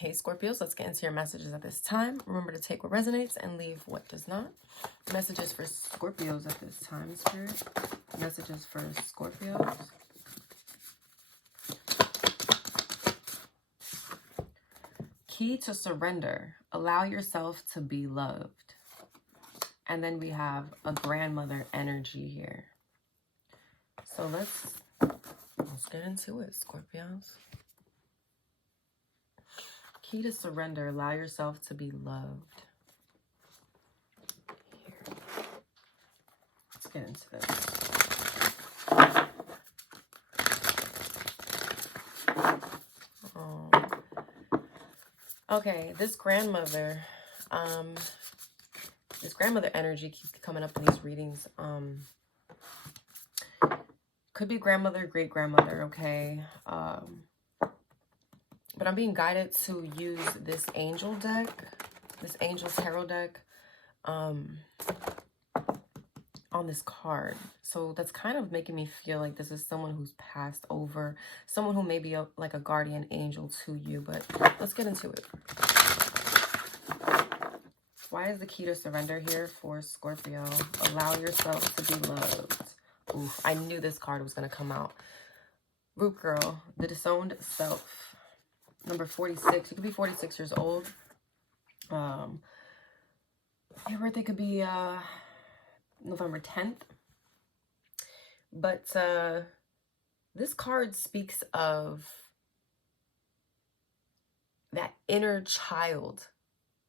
Hey Scorpios, let's get into your messages at this time. Remember to take what resonates and leave what does not. Messages for Scorpios at this time, Spirit. Messages for Scorpios. Key to surrender. Allow yourself to be loved. And then we have a grandmother energy here. So let's get into it, Scorpios. Key to surrender. Allow yourself to be loved. Here. Let's get into this. Oh. Okay, this grandmother energy keeps coming up in these readings. Could be grandmother, great grandmother, okay? But I'm being guided to use this angel deck, this angel tarot deck, on this card. So that's kind of making me feel like this is someone who's passed over, someone who may be like a guardian angel to you. But let's get into it. Why is the key to surrender here for Scorpio? Allow yourself to be loved. Oof, I knew this card was going to come out. Root girl, the disowned self. Number 46. You could be 46 years old. Your birthday could be November 10th. But this card speaks of that inner child,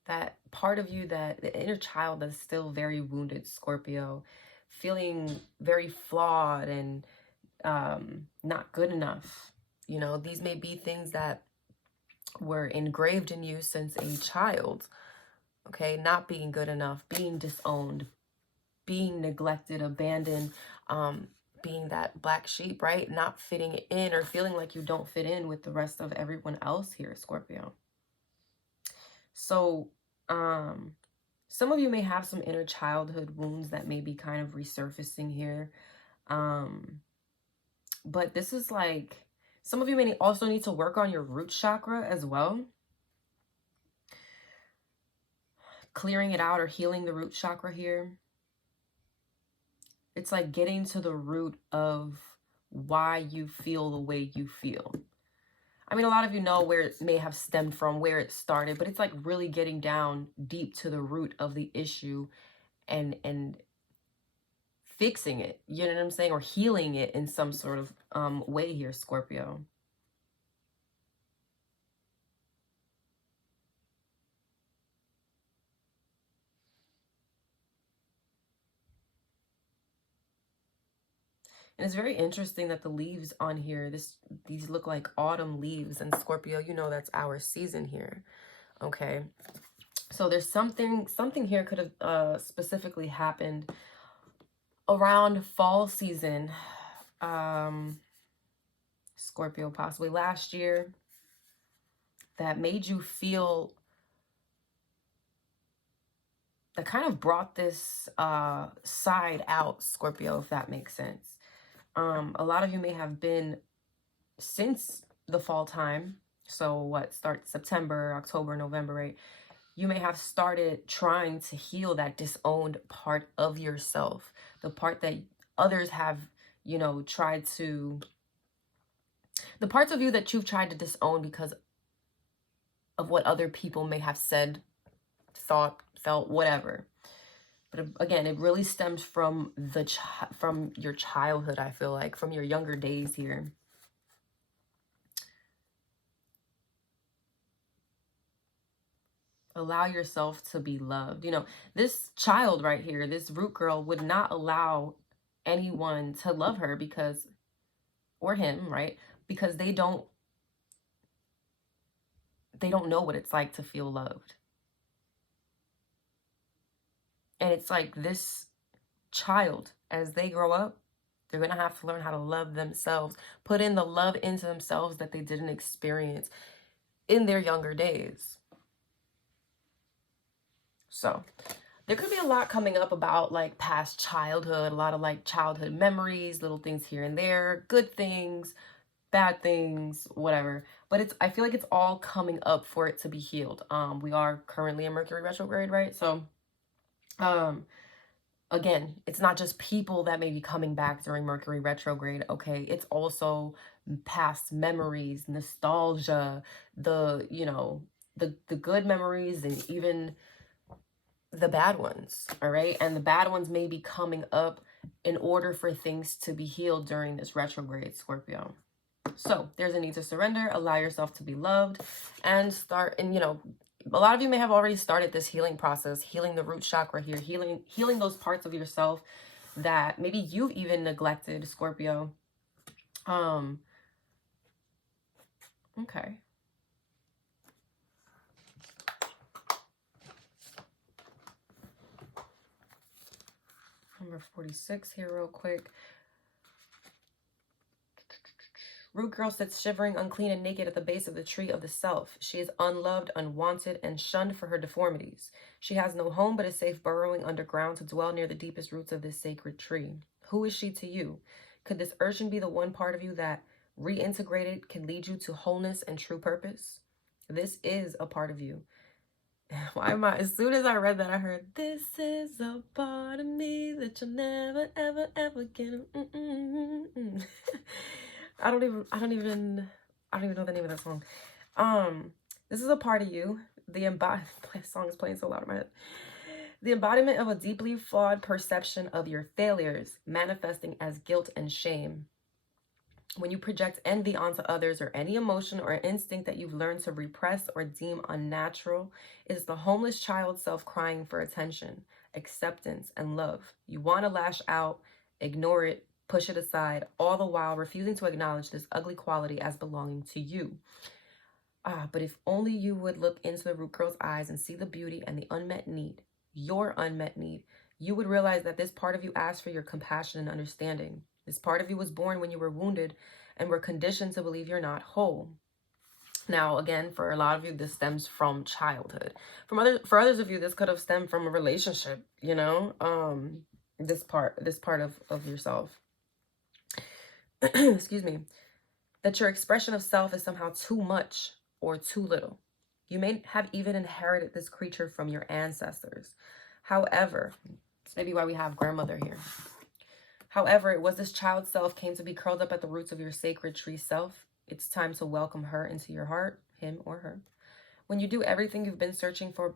that part of you, that the inner child that's still very wounded, Scorpio, feeling very flawed and not good enough. You know, these may be things that were engraved in you since a child. Okay, not being good enough, being disowned, being neglected, abandoned, being that black sheep, right? Not fitting in or feeling like you don't fit in with the rest of everyone else here, Scorpio. So, some of you may have some inner childhood wounds that may be kind of resurfacing here. But this is like, some of you may also need to work on your root chakra as well. Clearing it out or healing the root chakra here. It's like getting to the root of why you feel the way you feel. I mean, a lot of you know where it may have stemmed from, where it started, but it's like really getting down deep to the root of the issue and fixing it, you know what I'm saying? Or healing it in some sort of way here, Scorpio. And it's very interesting that the leaves on here, these look like autumn leaves. And Scorpio, you know that's our season here. Okay. So there's something here could have specifically happened around fall season. Scorpio, possibly last year, that made you feel, that kind of brought this side out, Scorpio, if that makes sense. A lot of you may have been, since the fall time, so what, start September, October, November, right? You may have started trying to heal that disowned part of yourself, the part that others have, you know, tried to, the parts of you that you've tried to disown because of what other people may have said, thought, felt, whatever. But again, it really stems from from your childhood, I feel like, from your younger days here. Allow yourself to be loved. You know, this child right here, this root girl, would not allow anyone to love her because, or him, right? Because they don't know what it's like to feel loved. And it's like this child, as they grow up, they're going to have to learn how to love themselves, put in the love into themselves that they didn't experience in their younger days. So there could be a lot coming up about like past childhood, a lot of like childhood memories, little things here and there, good things, bad things, whatever. But I feel like it's all coming up for it to be healed. We are currently in Mercury retrograde, right? So, again, it's not just people that may be coming back during Mercury retrograde, okay? It's also past memories, nostalgia, the good memories, and even the bad ones, all right? And the bad ones may be coming up in order for things to be healed during this retrograde, Scorpio. So there's a need to surrender, allow yourself to be loved, and start. And a lot of you may have already started this healing process, healing the root chakra here, healing those parts of yourself that maybe you've even neglected, Scorpio. Okay. Number 46 here real quick. Root girl sits shivering, unclean, and naked at the base of the tree of the self. She is unloved, unwanted, and shunned for her deformities. She has no home but a safe burrowing underground to dwell near the deepest roots of this sacred tree. Who is she to you? Could this urchin be the one part of you that, reintegrated, can lead you to wholeness and true purpose? This is a part of you. Why am I? As soon as I read that, I heard, this is a part of me that you'll never, ever, ever get. I don't even know the name of that song. This is a part of you. The song is playing so loud in my head. The embodiment of a deeply flawed perception of your failures, manifesting as guilt and shame. When you project envy onto others, or any emotion or instinct that you've learned to repress or deem unnatural, it is the homeless child self crying for attention, acceptance, and love. You want to lash out, ignore it, push it aside, all the while refusing to acknowledge this ugly quality as belonging to you. But if only you would look into the root girl's eyes and see the beauty and the unmet need, your unmet need, you would realize that this part of you asked for your compassion and understanding. This part of you was born when you were wounded and were conditioned to believe you're not whole. Now, again, for a lot of you, this stems from childhood. For others of you, this could have stemmed from a relationship, this part of yourself. Excuse me. That your expression of self is somehow too much or too little. You may have even inherited this creature from your ancestors. However, it's maybe why we have grandmother here. However, it was this child self came to be curled up at the roots of your sacred tree self. It's time to welcome her into your heart, him or her. When you do, everything you've been searching for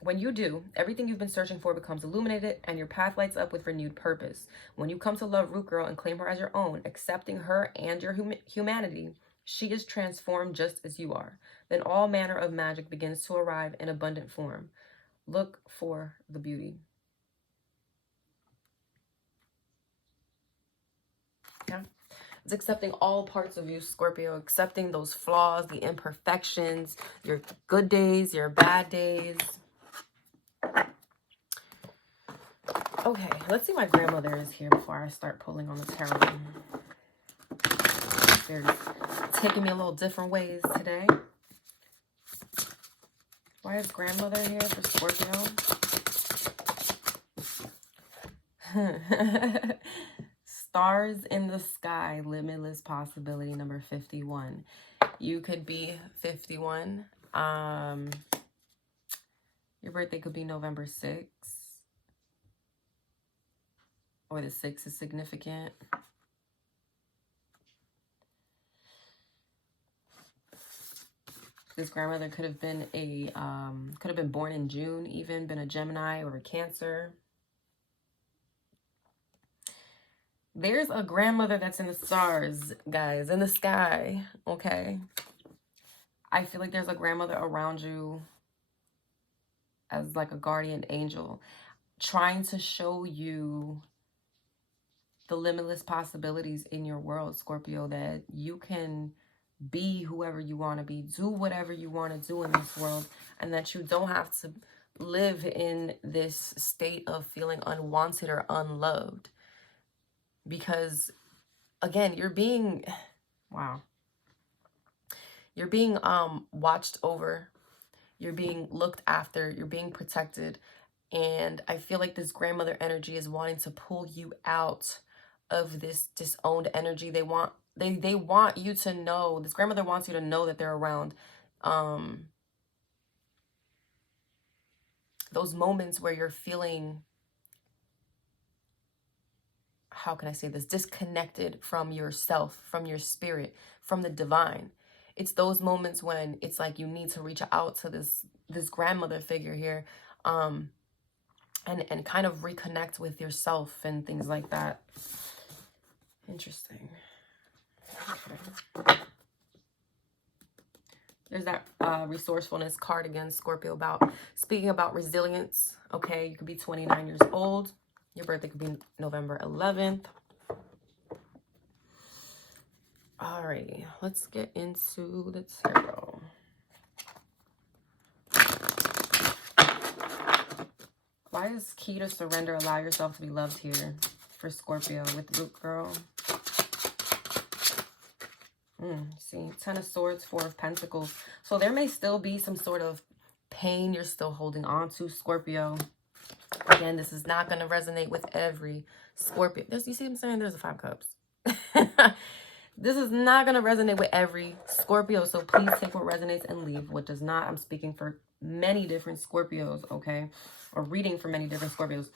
becomes illuminated, and your path lights up with renewed purpose. When you come to love Root Girl and claim her as your own, accepting her and your humanity, she is transformed just as you are. Then all manner of magic begins to arrive in abundant form. Look for the beauty. Yeah. It's accepting all parts of you, Scorpio, accepting those flaws, the imperfections, your good days, your bad days. Okay, let's see my grandmother is here before I start pulling on the tarot. They're taking me a little different ways today. Why is grandmother here for Scorpio? Stars in the sky, limitless possibility, number 51. You could be 51. Your birthday could be November 6th. Or the 6 is significant. This grandmother could have been born in June, even been a Gemini or a Cancer. There's a grandmother that's in the stars, guys, in the sky, okay? I feel like there's a grandmother around you as like a guardian angel, trying to show you the limitless possibilities in your world, Scorpio, that you can be whoever you want to be, do whatever you want to do in this world, and that you don't have to live in this state of feeling unwanted or unloved. Because, again, you're being, you're being watched over, you're being looked after, you're being protected, and I feel like this grandmother energy is wanting to pull you out of this disowned energy. They want They want you to know, this grandmother wants you to know that they're around. Those moments where you're feeling, how can I say this, disconnected from yourself, from your spirit, from the divine. It's those moments when it's like you need to reach out to this grandmother figure here, and kind of reconnect with yourself and things like that. Interesting. Okay. There's that resourcefulness card again, Scorpio, about speaking about resilience. Okay, you could be 29 years old. Your birthday could be November 11th. Alrighty, let's get into the tarot. Why is key to surrender? Allow yourself to be loved here for Scorpio with Root Girl. See, Ten of Swords, Four of Pentacles. So there may still be some sort of pain you're still holding on to, Scorpio. Again, this is not going to resonate with every Scorpio. You see what I'm saying? There's the Five Cups. This is not going to resonate with every Scorpio. So please take what resonates and leave what does not. I'm speaking for many different Scorpios, okay? Or reading for many different Scorpios.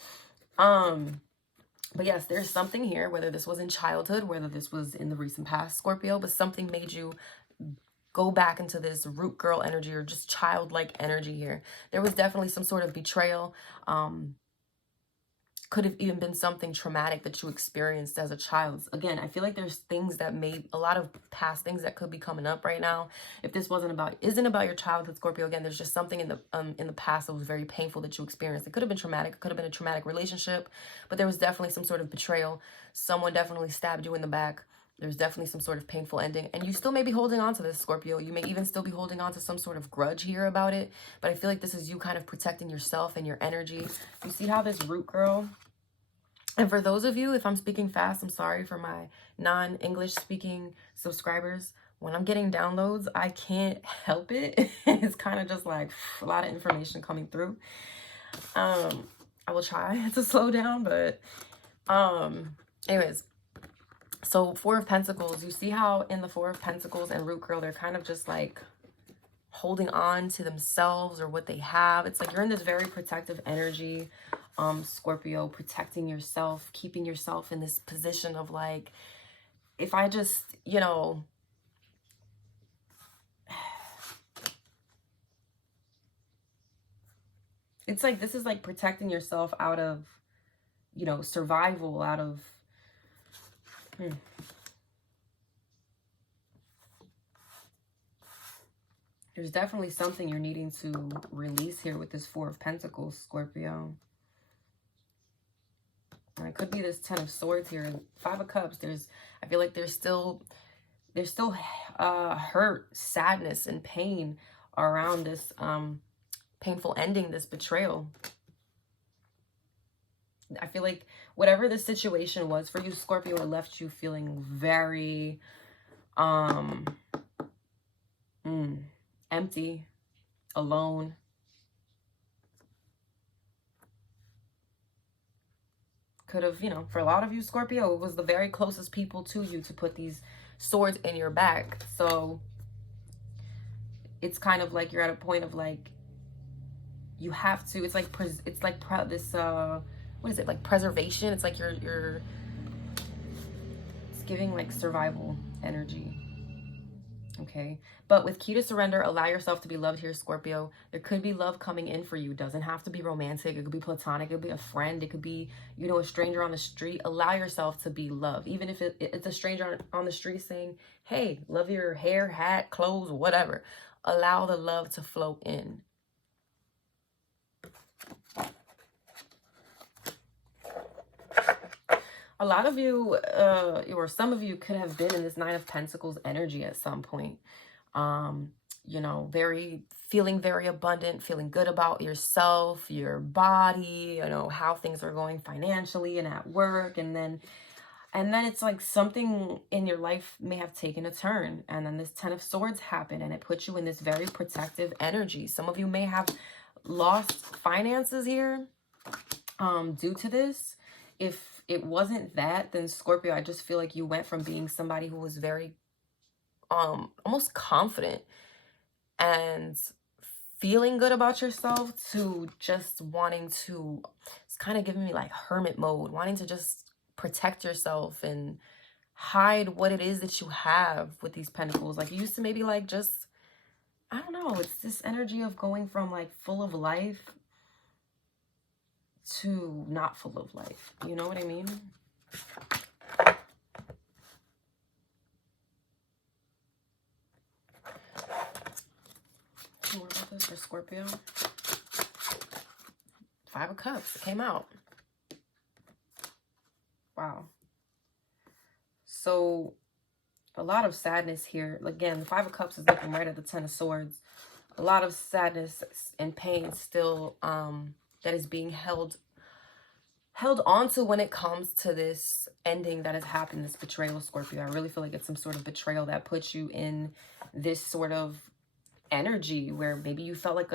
But yes, there's something here, whether this was in childhood, whether this was in the recent past, Scorpio, but something made you go back into this root girl energy or just childlike energy here. There was definitely some sort of betrayal. Could have even been something traumatic that you experienced as a child. Again, I feel like there's things that a lot of past things that could be coming up right now. If this isn't about your childhood, Scorpio, again, there's just something in the past that was very painful that you experienced. It could have been traumatic. It could have been a traumatic relationship, but there was definitely some sort of betrayal. Someone definitely stabbed you in the back. There's definitely some sort of painful ending. And you still may be holding on to this, Scorpio. You may even still be holding on to some sort of grudge here about it. But I feel like this is you kind of protecting yourself and your energy. You see how this root girl... And for those of you, if I'm speaking fast, I'm sorry for my non-English speaking subscribers. When I'm getting downloads, I can't help it. It's kind of just like a lot of information coming through. I will try to slow down, but anyways. So Four of Pentacles, you see how in the Four of Pentacles and Root Girl, they're kind of just like holding on to themselves or what they have. It's like you're in this very protective energy, Scorpio, protecting yourself, keeping yourself in this position of like, if I just, you know, it's like, this is like protecting yourself out of, you know, survival, out of, There's definitely something you're needing to release here with this Four of Pentacles, Scorpio. And it could be this Ten of Swords here. And Five of Cups, I feel like there's still hurt, sadness, and pain around this painful ending, this betrayal. I feel like whatever the situation was for you, Scorpio, it left you feeling very empty, alone. Could have, you know, for a lot of you, Scorpio, it was the very closest people to you to put these swords in your back. So it's kind of like you're at a point of like, you have to, it's like this, what is it, like preservation? It's like you're it's giving like survival energy. Okay, but with key to surrender, allow yourself to be loved here, Scorpio. There could be love coming in for you. It doesn't have to be romantic. It could be platonic. It could be a friend. It could be, you know, a stranger on the street. Allow yourself to be loved. Even if it's a stranger on the street saying, hey, love your hair, hat, clothes, whatever. Allow the love to flow in. A lot of you, or some of you could have been in this Nine of Pentacles energy at some point. You know, feeling very abundant, feeling good about yourself, your body, you know, how things are going financially and at work. And then it's like something in your life may have taken a turn. And then this Ten of Swords happened and it puts you in this very protective energy. Some of you may have lost finances here due to this. it wasn't that, then Scorpio, I just feel like you went from being somebody who was very almost confident and feeling good about yourself to just wanting to, it's kind of giving me like hermit mode, wanting to just protect yourself and hide what it is that you have with these pentacles. Like, you used to maybe like just, I don't know, it's this energy of going from like full of life to not full of life. You know what I mean? What about this for Scorpio? 5 of Cups. It came out. Wow. So a lot of sadness here. Again, the 5 of Cups is looking right at the 10 of Swords. A lot of sadness and pain still that is being held onto when it comes to this ending that has happened, this betrayal, Scorpio. I really feel like it's some sort of betrayal that puts you in this sort of energy where maybe you felt like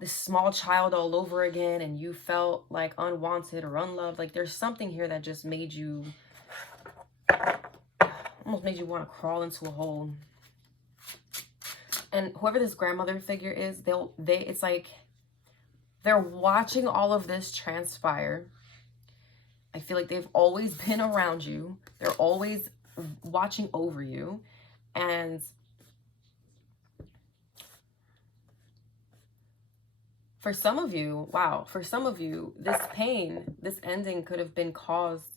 this small child all over again, and you felt like unwanted or unloved. Like, there's something here that just made you, almost made you want to crawl into a hole. And whoever this grandmother figure is, it's like they're watching all of this transpire. I feel like they've always been around you. They're always watching over you. And for some of you, wow, for some of you, this pain, this ending could have been caused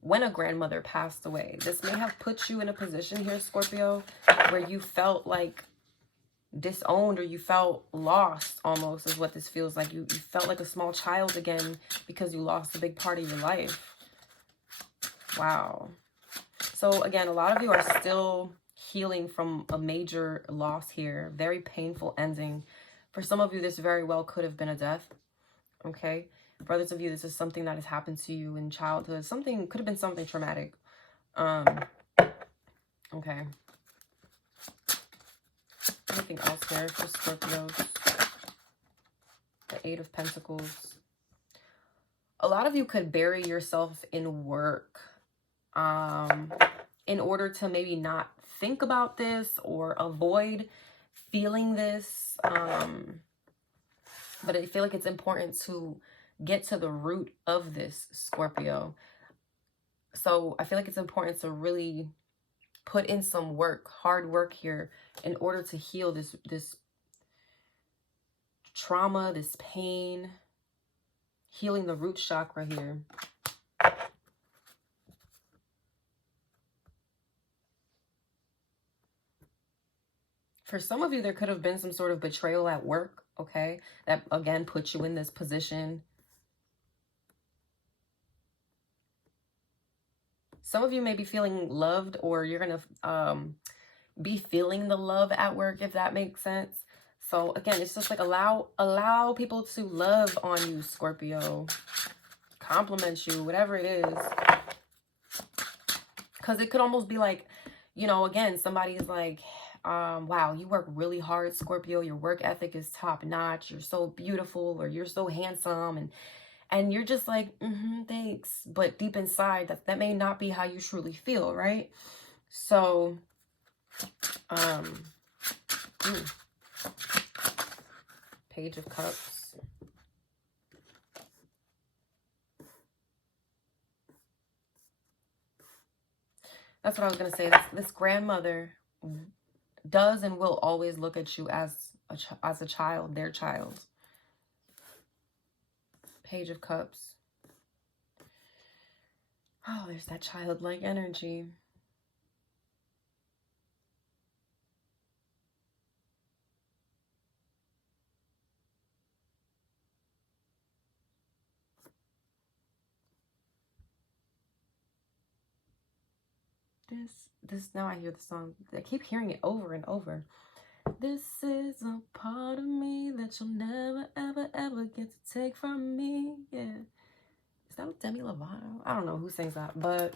when a grandmother passed away. This may have put you in a position here, Scorpio, where you felt like disowned, or you felt lost, almost, is what this feels like. You felt like a small child again because you lost a big part of your life. Wow. So again, a lot of you are still healing from a major loss here. Very painful ending. For some of you, this very well could have been a death. Okay. For others of you, this is something that has happened to you in childhood. Something could have been something traumatic. Okay. Anything else here for Scorpios? The 8 of Pentacles. A lot of you could bury yourself in work in order to maybe not think about this or avoid feeling this. But I feel like it's important to get to the root of this, Scorpio. So I feel like it's important to really put in some work, hard work here, in order to heal this trauma, this pain, healing the root chakra here. For some of you, there could have been some sort of betrayal at work, okay? That, again, puts you in this position. Some of you may be feeling loved, or you're going to be feeling the love at work, if that makes sense. So, again, it's just like allow people to love on you, Scorpio. Compliment you, whatever it is. Because it could almost be like, you know, again, somebody is like, wow, you work really hard, Scorpio. Your work ethic is top notch. You're so beautiful, or you're so handsome. And you're just like, thanks. But deep inside, that may not be how you truly feel, right? So, Page of Cups. That's what I was going to say. This grandmother does and will always look at you as a child, their child. Page of Cups. Oh, there's that childlike energy. This now I hear the song. I keep hearing it over and over. This is a part of me that you'll never, ever, ever get to take from me. Yeah. Is that Demi Lovato? I don't know who sings that, but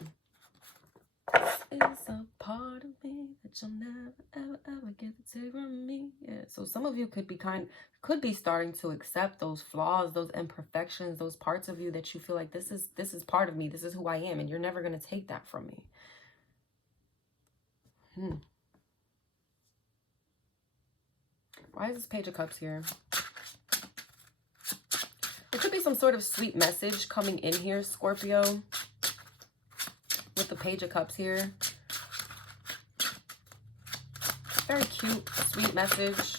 this is a part of me that you'll never, ever, ever get to take from me. Yeah. So some of you could be starting to accept those flaws, those imperfections, those parts of you that you feel like this is part of me. This is who I am, and you're never going to take that from me. Why is this Page of Cups here? There could be some sort of sweet message coming in here, Scorpio, with the Page of Cups here. Very cute, sweet message.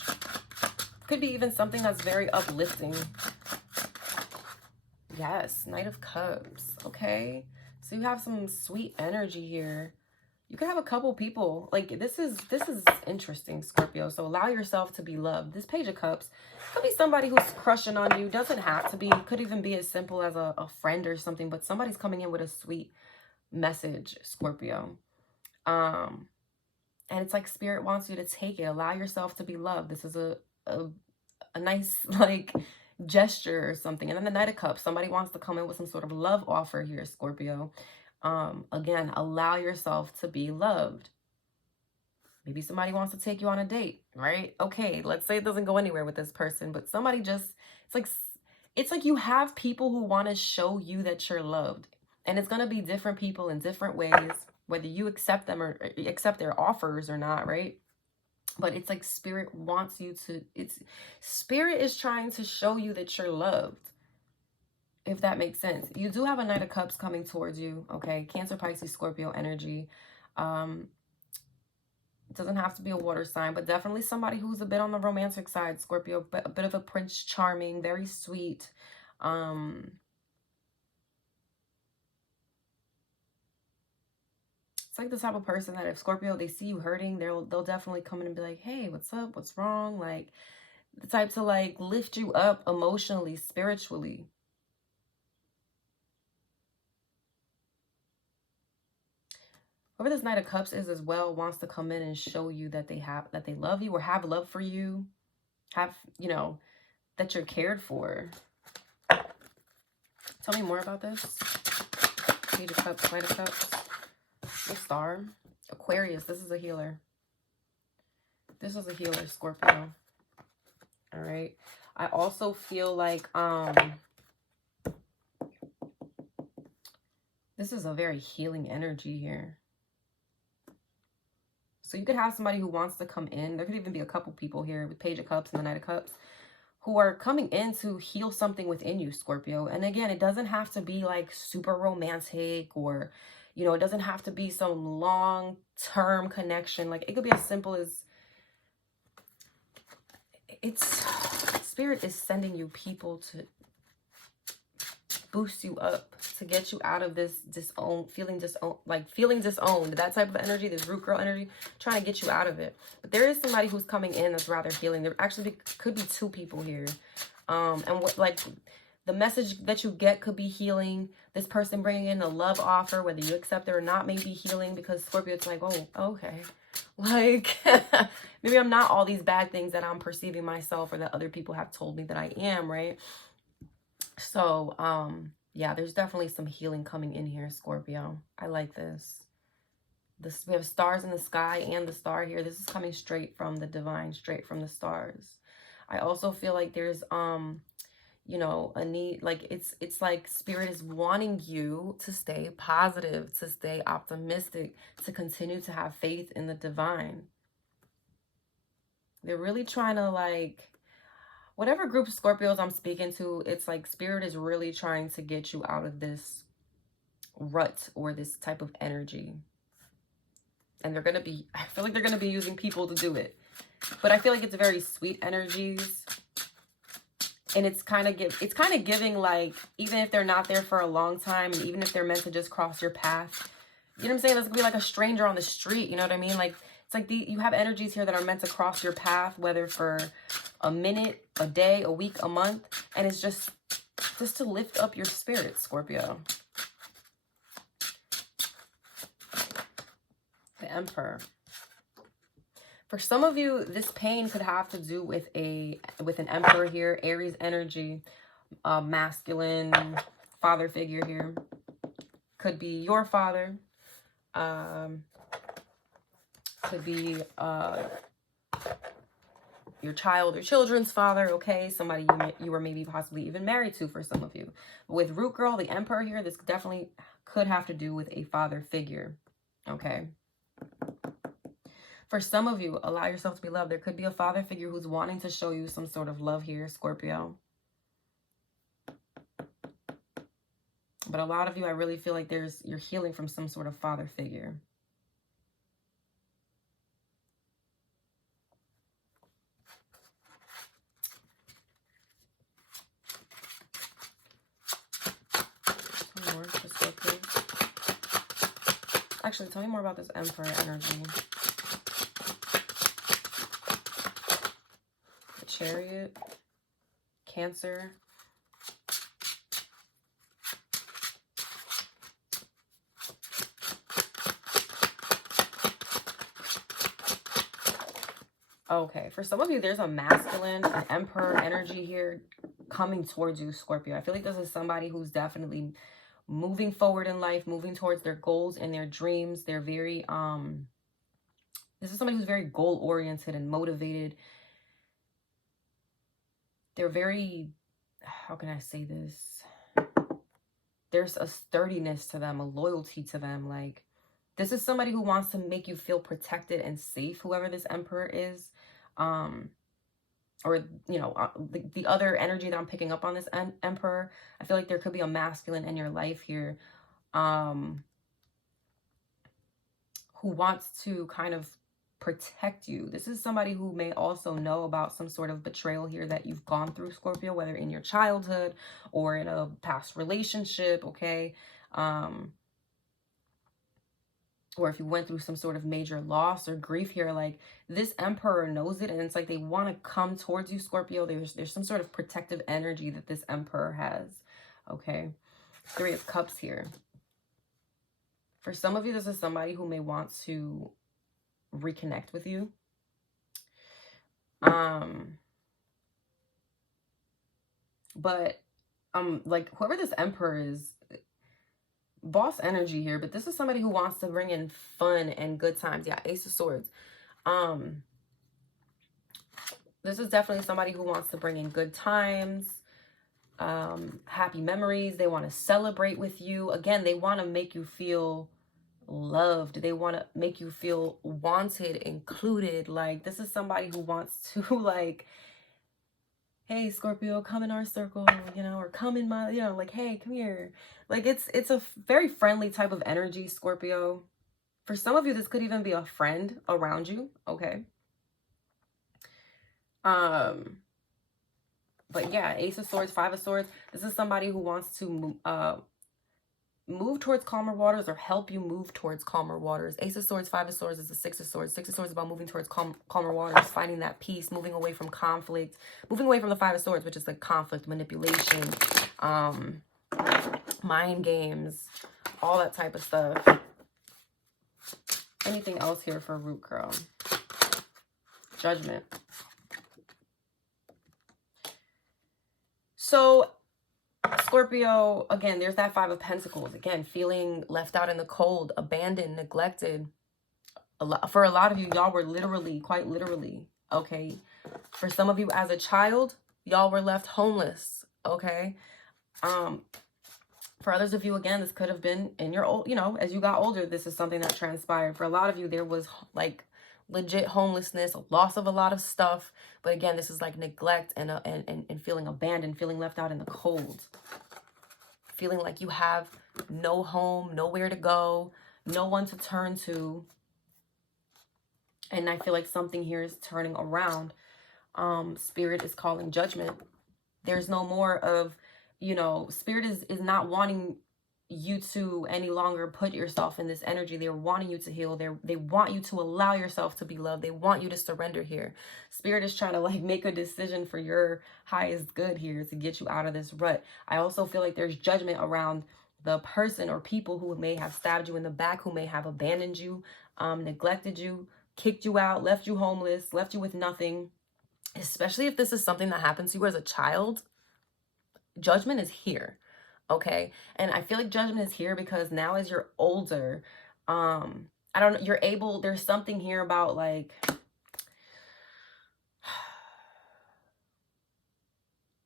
Could be even something that's very uplifting. Yes, Knight of Cups. Okay. So you have some sweet energy here. You could have a couple people. Like, this is interesting, Scorpio. So allow yourself to be loved. This Page of Cups could be somebody who's crushing on you. Doesn't have to be. Could even be as simple as a friend or something. But somebody's coming in with a sweet message, Scorpio. And it's like Spirit wants you to take it. Allow yourself to be loved. This is a nice, like, gesture or something. And then the Knight of Cups. Somebody wants to come in with some sort of love offer here, Scorpio. Again, allow yourself to be loved. Maybe somebody wants to take you on a date, right? Okay, let's say it doesn't go anywhere with this person, but somebody just, it's like you have people who want to show you that you're loved. And it's going to be different people in different ways, whether you accept them or accept their offers or not, right? But it's like Spirit wants you to, Spirit is trying to show you that you're loved, if that makes sense. You do have a Knight of Cups coming towards you, okay? Cancer, Pisces, Scorpio energy. It doesn't have to be a water sign, but definitely somebody who's a bit on the romantic side, Scorpio. A bit of a Prince Charming, very sweet. It's like the type of person that if Scorpio, they see you hurting, they'll definitely come in and be like, hey, what's up? What's wrong? Like, the type to, like, lift you up emotionally, spiritually. Whoever this Knight of Cups is as well wants to come in and show you that they love you or have love for you. Have, you know, that you're cared for. Tell me more about this. Page of Cups, Knight of Cups. The Star. Aquarius, this is a healer. This is a healer, Scorpio. All right. I also feel like this is a very healing energy here. So you could have somebody who wants to come in. There could even be a couple people here with Page of Cups and the Knight of Cups who are coming in to heal something within you, Scorpio. And again, it doesn't have to be like super romantic or, you know, it doesn't have to be some long-term connection. Like, it could be as simple as Spirit is sending you people to boost you up, to get you out of this feeling disowned, that type of energy, this root girl energy, trying to get you out of it. But there is somebody who's coming in that's rather healing. There actually could be two people here. And what, like, the message that you get could be healing. This person bringing in a love offer, whether you accept it or not, may be healing, because Scorpio, it's like, oh, okay. Like, maybe I'm not all these bad things that I'm perceiving myself or that other people have told me that I am, right? So, yeah, there's definitely some healing coming in here, Scorpio. I like this. We have stars in the sky and the star here. This is coming straight from the divine, straight from the stars. I also feel like there's, you know, a need, like, it's like Spirit is wanting you to stay positive, to stay optimistic, to continue to have faith in the divine. They're really trying to, like, whatever group of Scorpios I'm speaking to, it's like Spirit is really trying to get you out of this rut or this type of energy. And they're going to be, I feel like they're going to be using people to do it. But I feel like it's very sweet energies. And it's kind of giving, like, even if they're not there for a long time, and even if they're meant to just cross your path, you know what I'm saying? That's going to be like a stranger on the street, you know what I mean? Like, it's like you have energies here that are meant to cross your path, whether for a minute, a day, a week, a month. And it's just to lift up your spirit, Scorpio. The Emperor. For some of you, this pain could have to do with an Emperor here, Aries energy, masculine father figure here. Could be your father. Could be your child or children's father, okay? Somebody you were maybe possibly even married to for some of you. With Root Girl, the Emperor here, this definitely could have to do with a father figure, okay? For some of you, allow yourself to be loved. There could be a father figure who's wanting to show you some sort of love here, Scorpio. But a lot of you, I really feel like you're healing from some sort of father figure. Actually, tell me more about this Emperor energy. The Chariot, Cancer. Okay, for some of you, there's a masculine, an Emperor energy here coming towards you, Scorpio. I feel like this is somebody who's definitely moving forward in life, moving towards their goals and their dreams. They're very, this is somebody who's very goal-oriented and motivated. They're very, how can I say this? There's a sturdiness to them, a loyalty to them. Like, this is somebody who wants to make you feel protected and safe, whoever this Emperor is. Or, you know, the other energy that I'm picking up on this Emperor, I feel like there could be a masculine in your life here who wants to kind of protect you. This is somebody who may also know about some sort of betrayal here that you've gone through, Scorpio, whether in your childhood or in a past relationship, okay? Or if you went through some sort of major loss or grief here, like this Emperor knows it, and it's like they want to come towards you, Scorpio. There's some sort of protective energy that this Emperor has, okay? 3 of Cups here. For some of you, this is somebody who may want to reconnect with you. But like whoever this Emperor is, boss energy here, but this is somebody who wants to bring in fun and good times. Yeah, Ace of Swords. This is definitely somebody who wants to bring in good times, happy memories. They want to celebrate with you. Again, they want to make you feel loved. They want to make you feel wanted, included. Like, this is somebody who wants to, like, hey, Scorpio, come in our circle, you know, or come in my, you know, like, hey, come here. Like, it's a very friendly type of energy, Scorpio. For some of you, this could even be a friend around you, okay? But yeah, Ace of Swords, 5 of Swords. This is somebody who wants to move towards calmer waters or help you move towards calmer waters. Ace of Swords, 5 of Swords is the 6 of Swords. 6 of Swords is about moving towards calmer waters, finding that peace, moving away from conflict, moving away from the 5 of Swords, which is like conflict, manipulation, mind games, all that type of stuff. Anything else here for Root Girl? Judgment. So Scorpio, again, there's that 5 of Pentacles. Again, feeling left out in the cold, abandoned, neglected. For a lot of you, y'all were literally, quite literally, okay? For some of you as a child, y'all were left homeless, okay? For others of you, again, this could have been in your old, you know, as you got older, this is something that transpired. For a lot of you, there was like legit homelessness, loss of a lot of stuff. But again, this is like neglect and feeling abandoned, feeling left out in the cold. Feeling like you have no home, nowhere to go, no one to turn to. And I feel like something here is turning around. Spirit is calling judgment. There's no more of, you know, Spirit is not wanting you to any longer put yourself in this energy. They're wanting you to heal. They want you to allow yourself to be loved. They want you to surrender here. Spirit is trying to like make a decision for your highest good here to get you out of this rut. I also feel like there's judgment around the person or people who may have stabbed you in the back, who may have abandoned you, neglected you, kicked you out, left you homeless, left you with nothing. Especially if this is something that happened to you as a child, judgment is here. Okay. And I feel like judgment is here because now as you're older, I don't know, you're able, there's something here about like,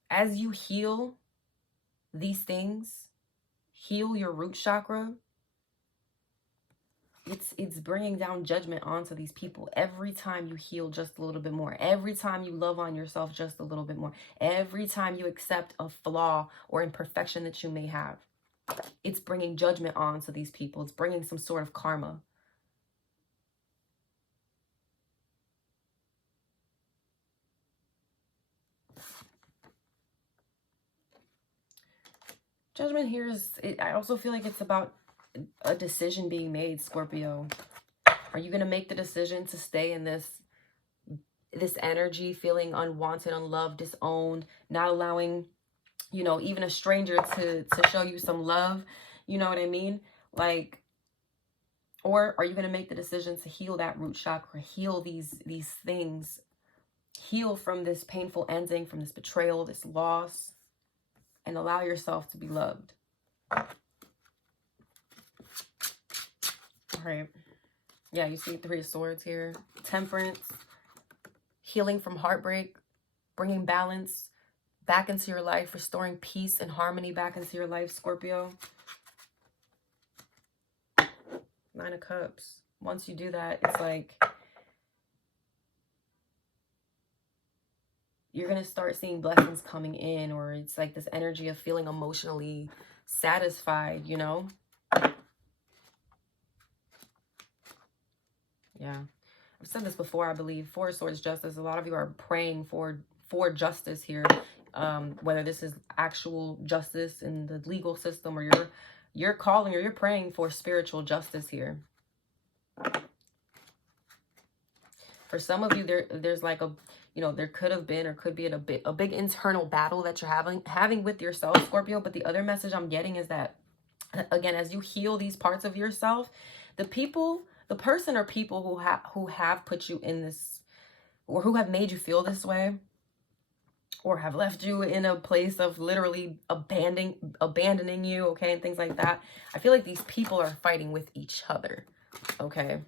as you heal these things, heal your root chakra, it's bringing down judgment onto these people. Every time you heal just a little bit more, every time you love on yourself just a little bit more, every time you accept a flaw or imperfection that you may have, it's bringing judgment onto these people. It's bringing some sort of karma. Judgment here is, I also feel like it's about a decision being made, Scorpio. Are you going to make the decision to stay in this energy, feeling unwanted, unloved, disowned, not allowing, you know, even a stranger to show you some love? You know what I mean? Like, or are you going to make the decision to heal that root chakra, heal these things, heal from this painful ending, from this betrayal, this loss, and allow yourself to be loved? All right. Yeah, you see 3 of Swords here. Temperance, healing from heartbreak, bringing balance back into your life, restoring peace and harmony back into your life, Scorpio. 9 of Cups. Once you do that, it's like you're going to start seeing blessings coming in, or it's like this energy of feeling emotionally satisfied, you know? Yeah. I've said this before, I believe. 4 of Swords, justice. A lot of you are praying for justice here. Whether this is actual justice in the legal system, or you're calling or you're praying for spiritual justice here. For some of you, there's like a, you know, there could have been or could be a big internal battle that you're having with yourself, Scorpio. But the other message I'm getting is that, again, as you heal these parts of yourself, the person or people who have put you in this, or who have made you feel this way, or have left you in a place of literally abandoning you, okay, and things like that. I feel like these people are fighting with each other, okay?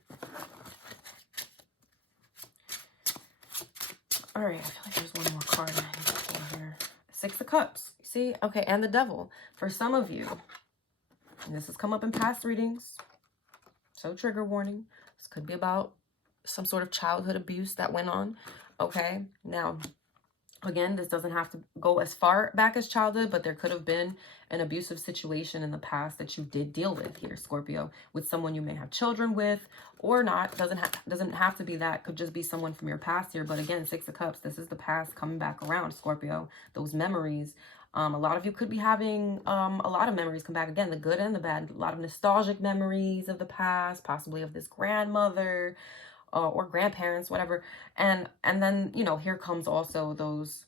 All right, I feel like there's one more card I need to pull here. 6 of Cups, see? Okay, and the Devil. For some of you, and this has come up in past readings, so trigger warning. This could be about some sort of childhood abuse that went on, okay? Now, again, this doesn't have to go as far back as childhood, but there could have been an abusive situation in the past that you did deal with here, Scorpio, with someone you may have children with or not. Doesn't have to be that. Could just be someone from your past here. But again, 6 of Cups, this is the past coming back around, Scorpio. Those memories. A lot of you could be having a lot of memories come back again, the good and the bad. A lot of nostalgic memories of the past, possibly of this grandmother, or grandparents, whatever. And then, you know, here comes also those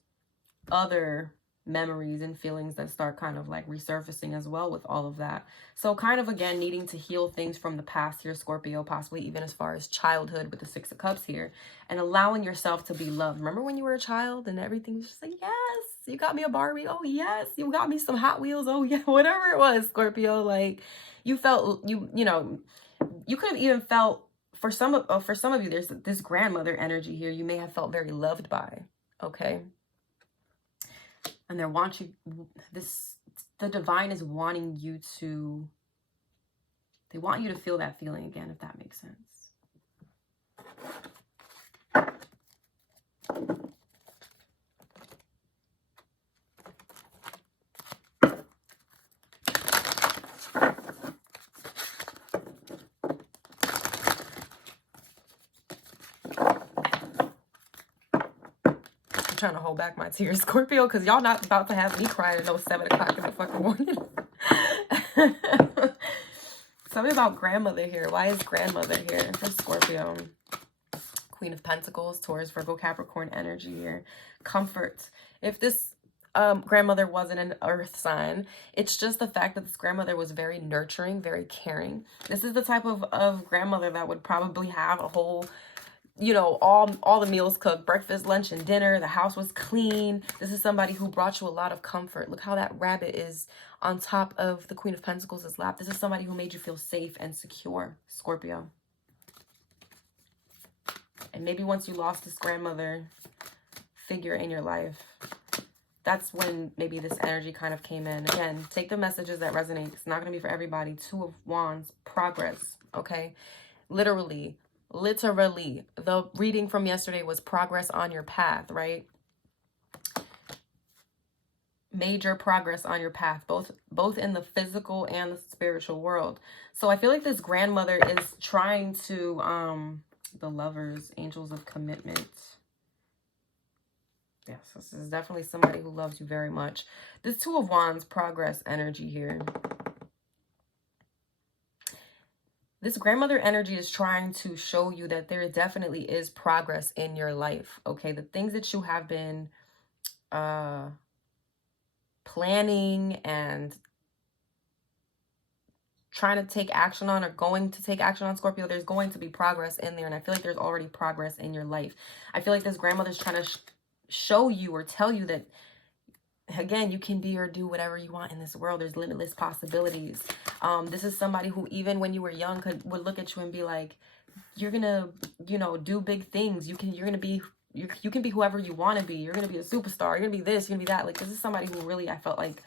other memories and feelings that start kind of like resurfacing as well with all of that. So kind of, again, needing to heal things from the past here, Scorpio, possibly even as far as childhood with the 6 of Cups here, and allowing yourself to be loved. Remember when you were a child and everything was just like, yes, you got me a Barbie. Oh, yes, you got me some Hot Wheels. Oh, yeah, whatever it was, Scorpio. Like, you felt, you know, you could have even felt, for some of you, there's this grandmother energy here. You may have felt very loved by, okay? And they want you, the divine is wanting you to, they want you to feel that feeling again, if that makes sense. Trying to hold back my tears, Scorpio, because y'all not about to have me crying at no 7 o'clock in the fucking morning. Tell me about grandmother here. Why is grandmother here for Scorpio? Queen of Pentacles, Taurus, Virgo, Capricorn energy here. Comfort. If this grandmother wasn't an earth sign, it's just the fact that this grandmother was very nurturing, very caring. This is the type of grandmother that would probably have a whole, you know, all the meals cooked, breakfast, lunch, and dinner. The house was clean. This is somebody who brought you a lot of comfort. Look how that rabbit is on top of the Queen of Pentacles' lap. This is somebody who made you feel safe and secure, Scorpio. And maybe once you lost this grandmother figure in your life, that's when maybe this energy kind of came in. Again, take the messages that resonate. It's not going to be for everybody. Two of Wands, progress, okay? Literally, the reading from yesterday was progress on your path, right? Major progress on your path, both in the physical and the spiritual world. So I feel like this grandmother is trying to, the Lovers, angels of commitment. Yes, this is definitely somebody who loves you very much. This Two of Wands, progress energy here. This grandmother energy is trying to show you that there definitely is progress in your life, okay? The things that you have been planning and trying to take action on, or going to take action on, Scorpio, there's going to be progress in there. And I feel like there's already progress in your life. I feel like this grandmother's trying to show you or tell you that, again, you can be or do whatever you want in this world. There's limitless possibilities. This is somebody who, even when you were young, would look at you and be like, you're gonna, you know, do big things. You can be whoever you want to be. You're gonna be a superstar. You're gonna be this. You're gonna be that. Like, this is somebody who really, I felt like,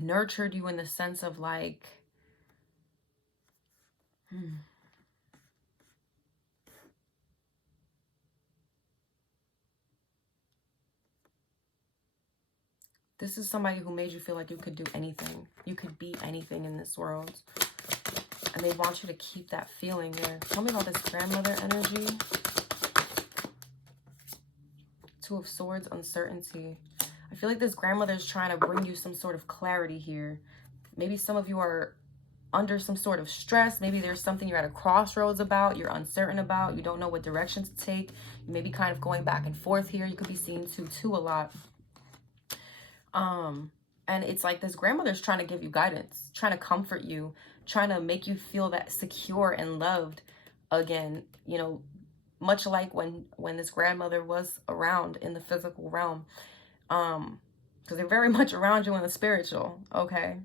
nurtured you in the sense of like, this is somebody who made you feel like you could do anything. You could be anything in this world. And they want you to keep that feeling there. Tell me about this grandmother energy. Two of Swords, uncertainty. I feel like this grandmother is trying to bring you some sort of clarity here. Maybe some of you are under some sort of stress. Maybe there's something you're at a crossroads about, you're uncertain about, you don't know what direction to take. You may be kind of going back and forth here. You could be seeing 2-2 a lot. And it's like this grandmother's trying to give you guidance, trying to comfort you, trying to make you feel that secure and loved again, you know, much like when this grandmother was around in the physical realm. Because they're very much around you in the spiritual, okay?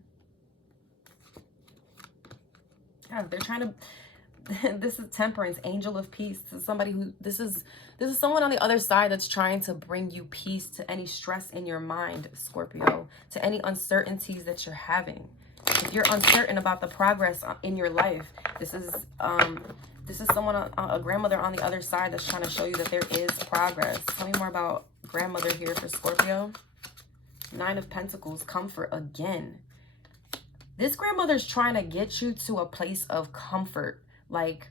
Yeah, they're trying to, this is Temperance, angel of peace. This is somebody who, this is someone on the other side that's trying to bring you peace to any stress in your mind, Scorpio, to any uncertainties that you're having. If you're uncertain about the progress in your life, this is someone, a grandmother on the other side that's trying to show you that there is progress. Tell me more about grandmother here for Scorpio. 9 of Pentacles, comfort again. This grandmother's trying to get you to a place of comfort, like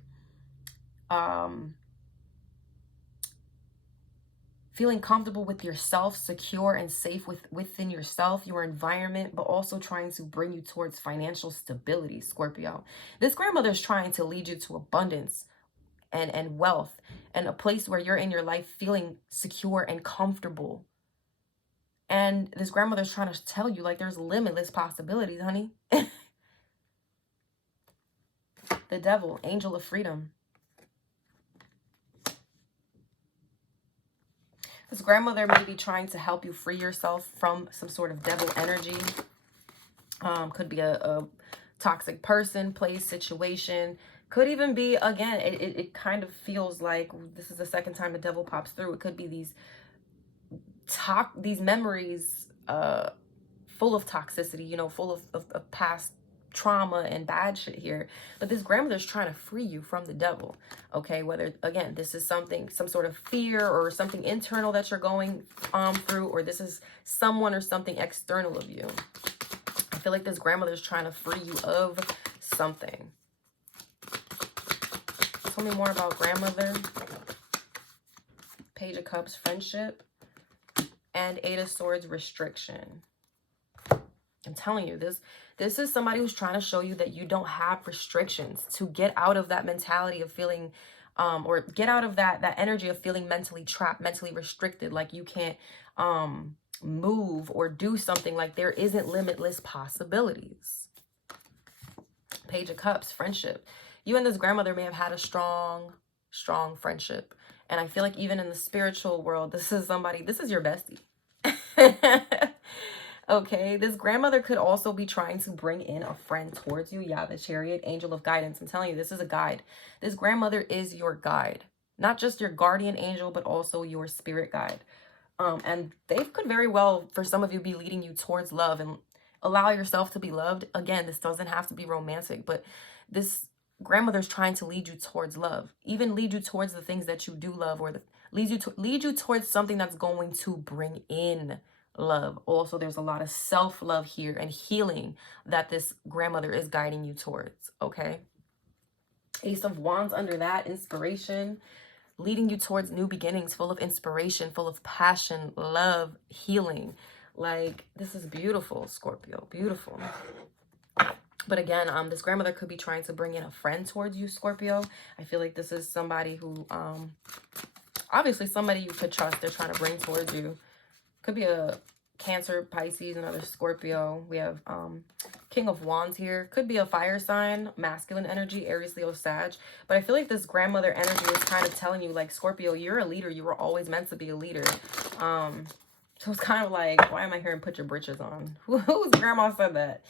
feeling comfortable with yourself, secure and safe within yourself, your environment, but also trying to bring you towards financial stability, Scorpio. This grandmother's trying to lead you to abundance and wealth, and a place where you're in your life feeling secure and comfortable. And this grandmother's trying to tell you, like, there's limitless possibilities, honey. The Devil, angel of freedom. This grandmother may be trying to help you free yourself from some sort of devil energy. Could be a toxic person, place, situation. Could even be, again, it kind of feels like this is the second time the devil pops through. It could be these memories full of toxicity, you know, full of past trauma and bad shit here. But this grandmother's trying to free you from the devil, okay? Whether, again, this is some sort of fear or something internal that you're going through, or this is someone or something external of you. I feel like this grandmother's trying to free you of something. Tell me more about grandmother. Page of Cups, friendship. And 8 of Swords, restriction. I'm telling you, this is somebody who's trying to show you that you don't have restrictions, to get out of that mentality of feeling, or get out of that energy of feeling mentally trapped, mentally restricted, like you can't move or do something, like there isn't limitless possibilities. Page of Cups, friendship. You and this grandmother may have had a strong friendship. And I feel like even in the spiritual world, this is somebody, this is your bestie. Okay, this grandmother could also be trying to bring in a friend towards you. Yeah, the Chariot, angel of guidance. I'm telling you, this is a guide. This grandmother is your guide. Not just your guardian angel, but also your spirit guide. And they could very well, for some of you, be leading you towards love and allow yourself to be loved. Again, this doesn't have to be romantic, but this grandmother's trying to lead you towards love, even lead you towards the things that you do love, or lead you towards something that's going to bring in love. Also, there's a lot of self-love here and healing that this grandmother is guiding you towards. Okay, Ace of Wands under that, inspiration, leading you towards new beginnings, full of inspiration, full of passion, love, healing. Like, this is beautiful, Scorpio, beautiful. But again, this grandmother could be trying to bring in a friend towards you, Scorpio. I feel like this is somebody who, obviously somebody you could trust. They're trying to bring towards you. Could be a Cancer, Pisces, another Scorpio. We have King of Wands here. Could be a fire sign, masculine energy, Aries, Leo, Sag. But I feel like this grandmother energy is kind of telling you, like, Scorpio, you're a leader. You were always meant to be a leader. So it's kind of like, why am I hearing put your britches on? Whose grandma said that?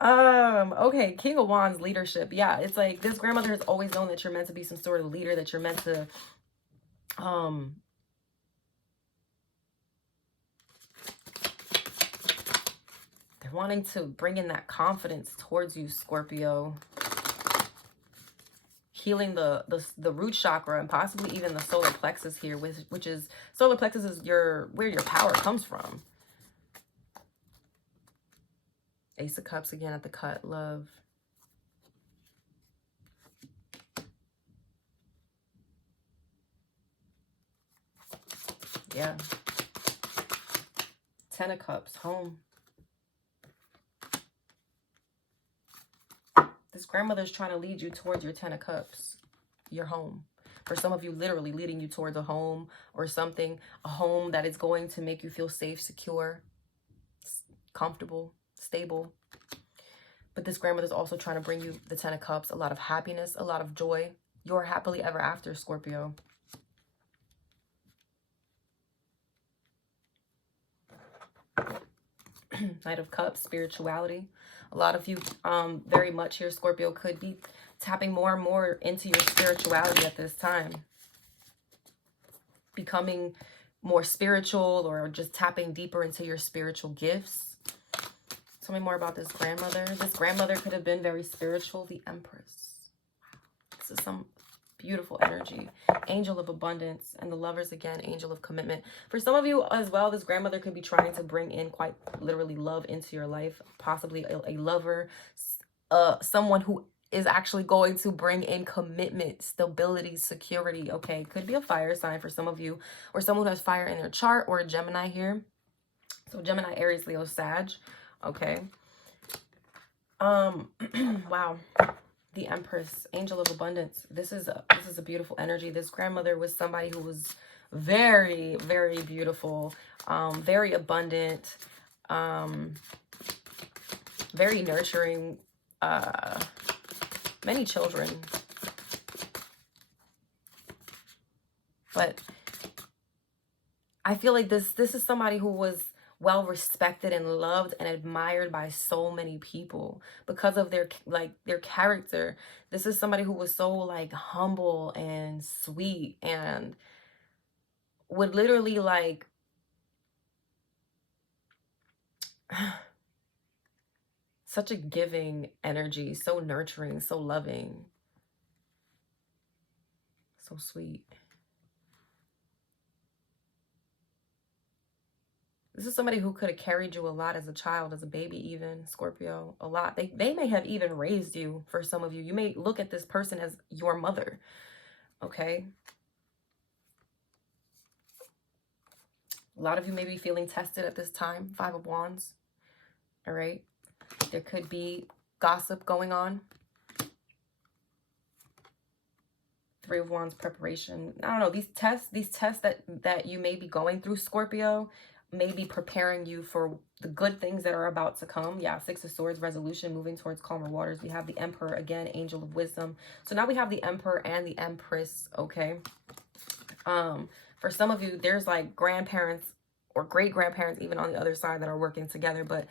Okay, King of Wands, leadership. Yeah, it's like this grandmother has always known that you're meant to be some sort of leader, that you're meant to they're wanting to bring in that confidence towards you, Scorpio. Healing the root chakra and possibly even the solar plexus here, which is, solar plexus is where your power comes from. Ace of Cups again at the cut, love. Yeah. Ten of Cups, home. This grandmother's trying to lead you towards your Ten of Cups, your home. For some of you, literally leading you towards a home or something, a home that is going to make you feel safe, secure, comfortable, stable. But this grandmother's also trying to bring you the Ten of Cups, a lot of happiness, a lot of joy. You're happily ever after, Scorpio. Knight of Cups, spirituality. A lot of you very much here, Scorpio, could be tapping more and more into your spirituality at this time. Becoming more spiritual, or just tapping deeper into your spiritual gifts. Tell me more about this grandmother. This grandmother could have been very spiritual. The Empress. This is some beautiful energy. Angel of abundance. And the Lovers again, angel of commitment. For some of you as well, this grandmother could be trying to bring in quite literally love into your life. Possibly a lover. Someone who is actually going to bring in commitment, stability, security. Okay, could be a fire sign for some of you, or someone who has fire in their chart, or a Gemini here. So Gemini, Aries, Leo, Sag. Okay. Wow. The Empress, angel of abundance. This is a beautiful energy. This grandmother was somebody who was very, very beautiful, very abundant, very nurturing, many children. But I feel like this is somebody who was well respected and loved and admired by so many people because of their character. This is somebody who was so like humble and sweet, and would literally like such a giving energy, so nurturing, so loving, so sweet. This is somebody who could have carried you a lot as a child, as a baby even, Scorpio, a lot. They may have even raised you. For some of you, you may look at this person as your mother, okay? A lot of you may be feeling tested at this time, Five of Wands, all right? There could be gossip going on. Three of Wands, preparation. I don't know, these tests that you may be going through, Scorpio, may be preparing you for the good things that are about to come. Yeah, Six of Swords, resolution, moving towards calmer waters. We have the Emperor again, angel of wisdom. So now we have the Emperor and the Empress, okay? For some of you, there's like grandparents or great-grandparents even on the other side that are working together, but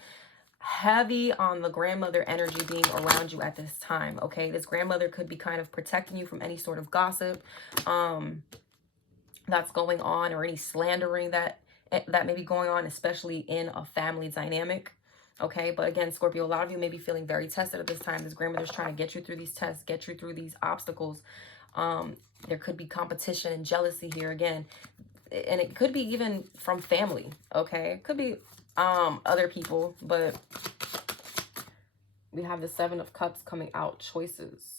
heavy on the grandmother energy being around you at this time, okay? This grandmother could be kind of protecting you from any sort of gossip that's going on, or any slandering that may be going on, especially in a family dynamic, okay? But again, Scorpio, a lot of you may be feeling very tested at this time. This grandmother's trying to get you through these tests, get you through these obstacles. There could be competition and jealousy here again, and it could be even from family, okay? It could be other people, but we have the Seven of Cups coming out, choices.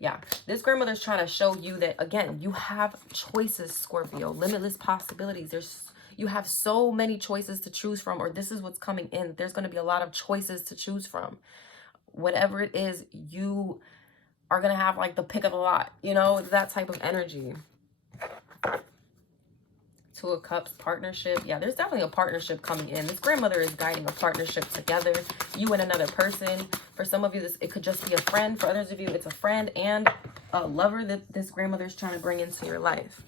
Yeah, this grandmother's trying to show you that, again, you have choices, Scorpio, limitless possibilities. You have so many choices to choose from, or this is what's coming in. There's going to be a lot of choices to choose from. Whatever it is, you are going to have like the pick of the lot, you know, that type of energy. Two of Cups, partnership. Yeah, there's definitely a partnership coming in. This grandmother is guiding a partnership together, you and another person. For some of you, it could just be a friend. For others of you, it's a friend and a lover that this grandmother is trying to bring into your life.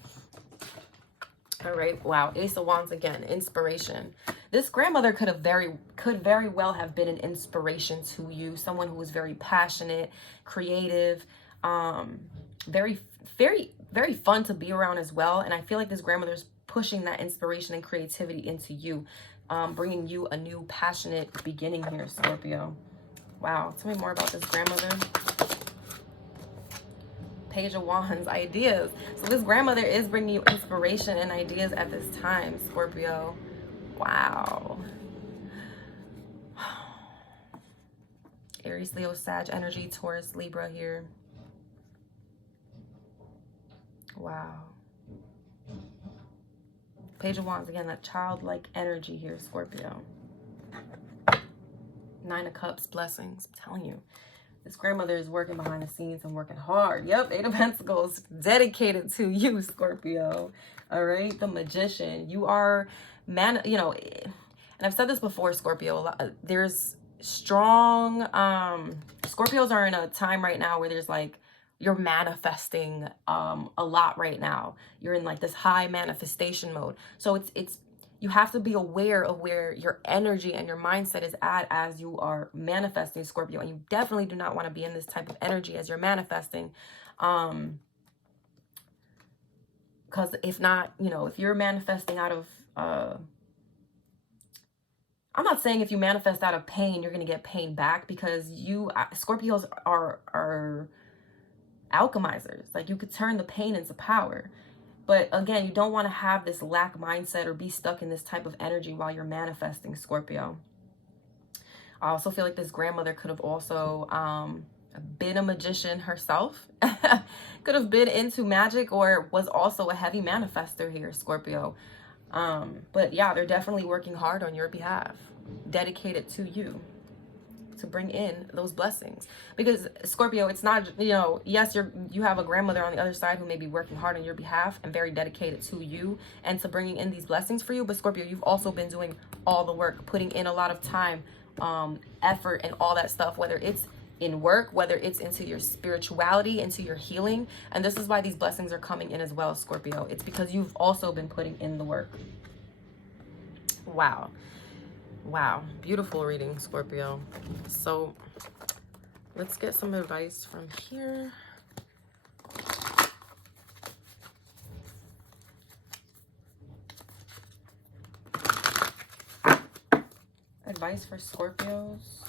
All right, wow, Ace of Wands again, inspiration. This grandmother could very well have been an inspiration to you, someone who was very passionate, creative, very fun to be around as well. And I feel like this grandmother's pushing that inspiration and creativity into you, bringing you a new passionate beginning here, Scorpio. Wow, tell me more about this grandmother. Page of Wands, ideas. So this grandmother is bringing you inspiration and ideas at this time, Scorpio. Wow. Aries, Leo, Sag energy, Taurus, Libra here. Wow. Page of Wands, again, that childlike energy here, Scorpio. Nine of Cups, blessings. I'm telling you, this grandmother is working behind the scenes and working hard. Yep, Eight of Pentacles, dedicated to you, Scorpio. All right, the Magician. You are, you know, and I've said this before, Scorpio, there's strong, Scorpios are in a time right now where there's like, you're manifesting a lot right now. You're in like this high manifestation mode. So you have to be aware of where your energy and your mindset is at as you are manifesting, Scorpio. And you definitely do not want to be in this type of energy as you're manifesting. Because if not, you know, if you're manifesting out of, I'm not saying if you manifest out of pain, you're going to get pain back, because Scorpios are alchemizers. Like, you could turn the pain into power. But again, you don't want to have this lack mindset or be stuck in this type of energy while you're manifesting, Scorpio. I also feel like this grandmother could have also been a magician herself. Could have been into magic, or was also a heavy manifester here, Scorpio. But yeah, they're definitely working hard on your behalf, dedicated to you, to bring in those blessings. Because Scorpio, it's not, you know, yes, you have a grandmother on the other side who may be working hard on your behalf and very dedicated to you and to bringing in these blessings for you. But Scorpio, you've also been doing all the work, putting in a lot of time, effort, and all that stuff, whether it's in work, whether it's into your spirituality, into your healing. And this is why these blessings are coming in as well, Scorpio. It's because you've also been putting in the work. Wow. Wow, beautiful reading, Scorpio. So let's get some advice from here. Advice for Scorpios.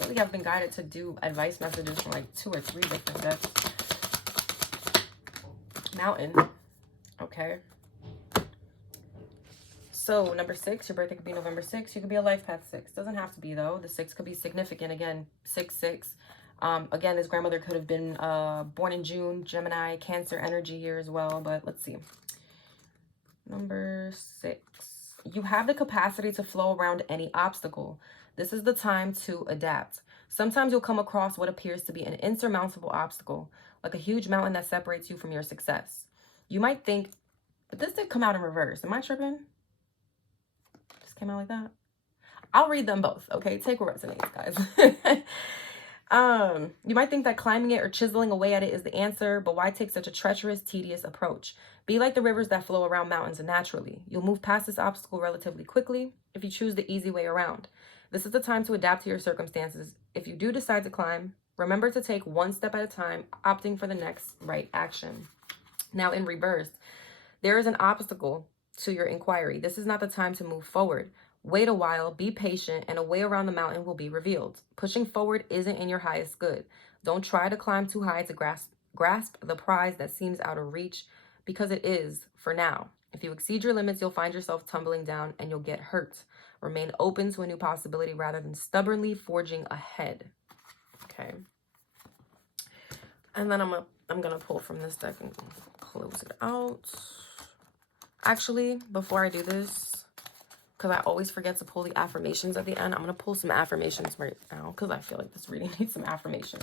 I really have been guided to do advice messages from like 2 or 3 different decks. Mountain. Okay. So number 6, your birthday could be November 6th. You could be a life path 6. Doesn't have to be though. The 6 could be significant. Again, 6-6. Again, this grandmother could have been born in June, Gemini, Cancer energy here as well. But let's see. Number 6. You have the capacity to flow around any obstacle. This is the time to adapt. Sometimes you'll come across what appears to be an insurmountable obstacle, like a huge mountain that separates you from your success. You might think, but this did come out in reverse. Am I tripping? Just came out like that? I'll read them both, okay? Take what resonates, guys. You might think that climbing it or chiseling away at it is the answer, but why take such a treacherous, tedious approach? Be like the rivers that flow around mountains naturally. You'll move past this obstacle relatively quickly if you choose the easy way around. This is the time to adapt to your circumstances. If you do decide to climb, remember to take one step at a time, opting for the next right action. Now, in reverse, there is an obstacle to your inquiry. This is not the time to move forward. Wait a while, be patient, and a way around the mountain will be revealed. Pushing forward isn't in your highest good. Don't try to climb too high to grasp the prize that seems out of reach, because it is, for now. If you exceed your limits, you'll find yourself tumbling down and you'll get hurt. Remain open to a new possibility rather than stubbornly forging ahead. Okay. And then I'm gonna pull from this deck and close it out. Actually, before I do this, because I always forget to pull the affirmations at the end, I'm going to pull some affirmations right now because I feel like this reading needs some affirmations.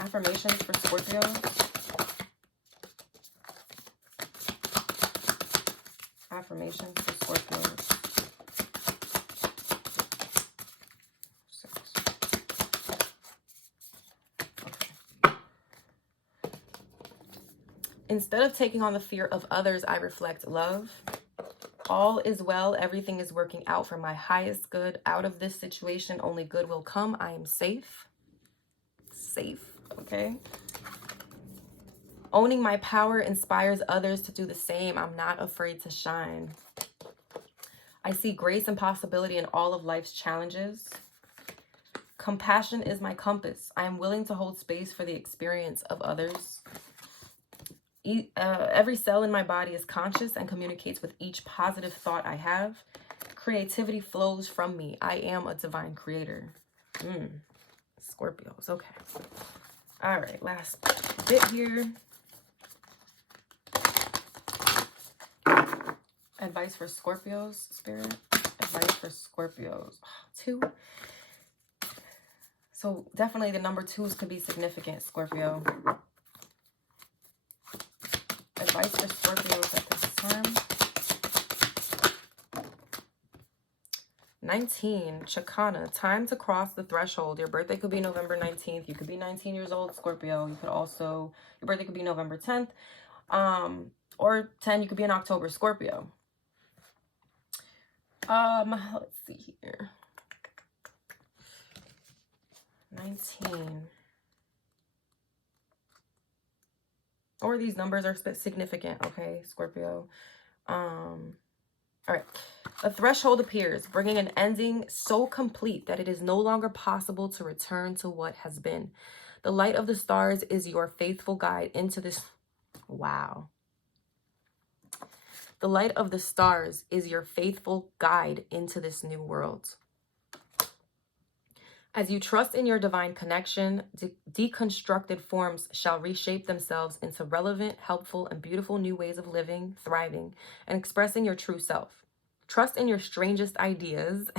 Affirmations for Scorpio. Affirmations for Scorpio. Instead of taking on the fear of others, I reflect love. All is well. Everything is working out for my highest good. Out of this situation, only good will come. I am safe. Safe, okay? Owning my power inspires others to do the same. I'm not afraid to shine. I see grace and possibility in all of life's challenges. Compassion is my compass. I am willing to hold space for the experience of others. Every cell in my body is conscious and communicates with each positive thought I have. Creativity flows from me. I am a divine creator. Scorpios. Okay. All right. Last bit here. Advice for Scorpios, Spirit. Advice for Scorpios. 2. So definitely the number 2s could be significant, Scorpio. Advice for Scorpios at this time. 19, Chakana, time to cross the threshold. Your birthday could be November 19th. You could be 19 years old, Scorpio. You could also, your birthday could be November 10th. Or 10, you could be in October, Scorpio. Let's see here. 19. Or these numbers are significant, okay, Scorpio. All right. A threshold appears, bringing an ending so complete that it is no longer possible to return to what has been. The light of the stars is your faithful guide into this. Wow. The light of the stars is your faithful guide into this new world. As you trust in your divine connection, deconstructed forms shall reshape themselves into relevant, helpful, and beautiful new ways of living, thriving, and expressing your true self. Trust in your strangest ideas,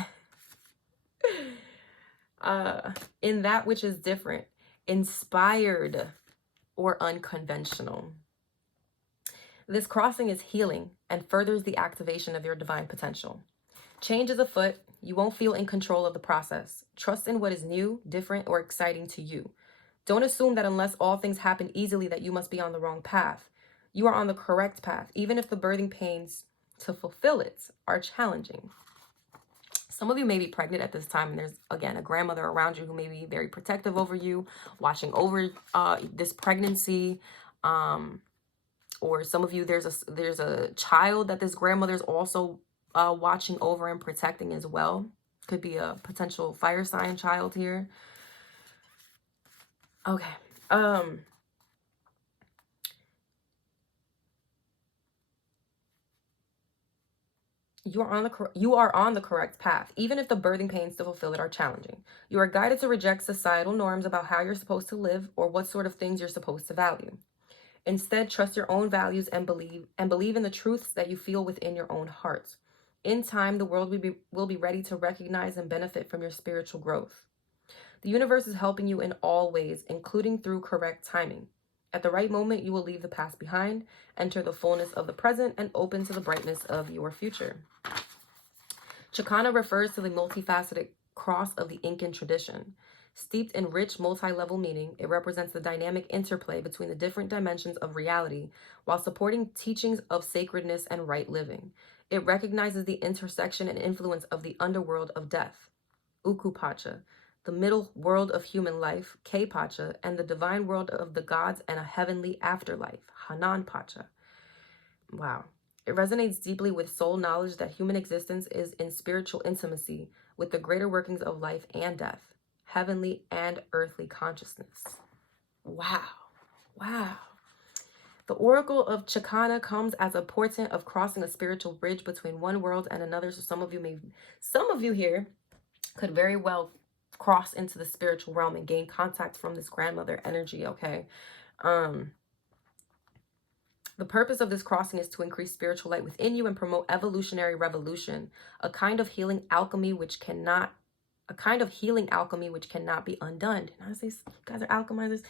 in that which is different, inspired, or unconventional. This crossing is healing and furthers the activation of your divine potential. Change is afoot. You won't feel in control of the process. Trust in what is new, different, or exciting to you. Don't assume that unless all things happen easily that you must be on the wrong path. You are on the correct path, even if the birthing pains to fulfill it are challenging. Some of you may be pregnant at this time, and there's, again, a grandmother around you who may be very protective over you, watching over this pregnancy. Or some of you, there's a child that this grandmother's also watching over and protecting as well. Could be a potential fire sign child here. Okay. You are on the correct path, even if the birthing pains to fulfill it are challenging. You are guided to reject societal norms about how you're supposed to live or what sort of things you're supposed to value. Instead, trust your own values and believe in the truths that you feel within your own heart. In time, the world will be ready to recognize and benefit from your spiritual growth. The universe is helping you in all ways, including through correct timing. At the right moment, you will leave the past behind, enter the fullness of the present, and open to the brightness of your future. Chicana refers to the multifaceted cross of the Incan tradition. Steeped in rich multi-level meaning, it represents the dynamic interplay between the different dimensions of reality while supporting teachings of sacredness and right living. It recognizes the intersection and influence of the underworld of death, Ukupacha, the middle world of human life, K-Pacha, and the divine world of the gods and a heavenly afterlife, Hanan Pacha. Wow. It resonates deeply with soul knowledge that human existence is in spiritual intimacy with the greater workings of life and death, heavenly and earthly consciousness. Wow. Wow. The oracle of Chicana comes as a portent of crossing a spiritual bridge between one world and another. So some of you here could very well cross into the spiritual realm and gain contact from this grandmother energy, okay? The purpose of this crossing is to increase spiritual light within you and promote evolutionary revolution, a kind of healing alchemy which cannot be undone. Did I say you guys are alchemizers?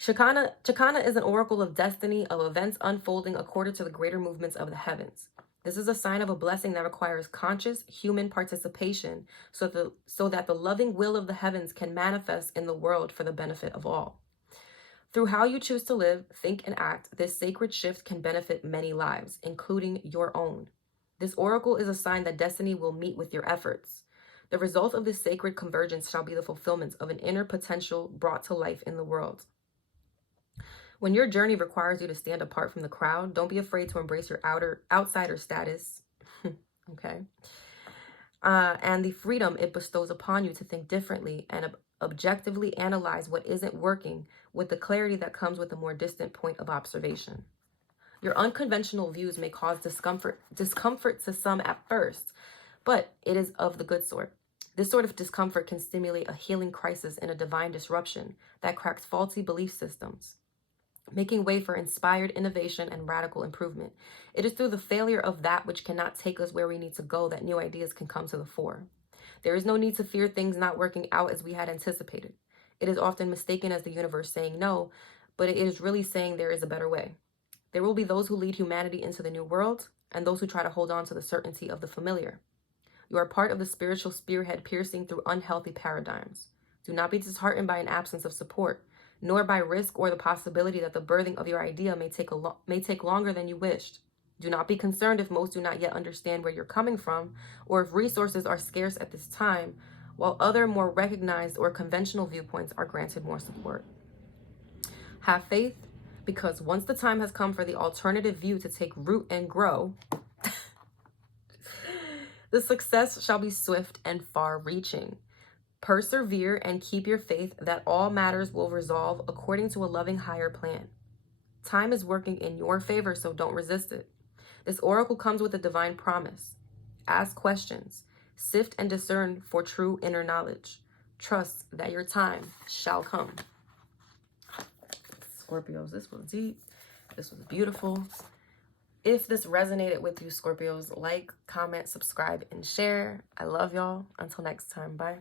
Chicana is an oracle of destiny, of events unfolding according to the greater movements of the heavens. This is a sign of a blessing that requires conscious human participation so that the loving will of the heavens can manifest in the world for the benefit of all. Through how you choose to live, think, and act, this sacred shift can benefit many lives, including your own. This oracle is a sign that destiny will meet with your efforts. The result of this sacred convergence shall be the fulfillment of an inner potential brought to life in the world. When your journey requires you to stand apart from the crowd, don't be afraid to embrace your outsider status, okay? And the freedom it bestows upon you to think differently and objectively analyze what isn't working with the clarity that comes with a more distant point of observation. Your unconventional views may cause discomfort to some at first, but it is of the good sort. This sort of discomfort can stimulate a healing crisis in a divine disruption that cracks faulty belief systems, making way for inspired innovation and radical improvement. It is through the failure of that which cannot take us where we need to go that new ideas can come to the fore. There is no need to fear things not working out as we had anticipated. It is often mistaken as the universe saying no, but it is really saying there is a better way. There will be those who lead humanity into the new world and those who try to hold on to the certainty of the familiar. You are part of the spiritual spearhead piercing through unhealthy paradigms. Do not be disheartened by an absence of support, nor by risk or the possibility that the birthing of your idea may take longer than you wished. Do not be concerned if most do not yet understand where you're coming from, or if resources are scarce at this time, while other more recognized or conventional viewpoints are granted more support. Have faith, because once the time has come for the alternative view to take root and grow, the success shall be swift and far-reaching. Persevere and keep your faith that all matters will resolve according to a loving higher plan. Time is working in your favor, so don't resist it. This oracle comes with a divine promise. Ask questions. Sift and discern for true inner knowledge. Trust that your time shall come. Scorpios, this was deep. This was beautiful. If this resonated with you, Scorpios, like, comment, subscribe, and share. I love y'all. Until next time. Bye.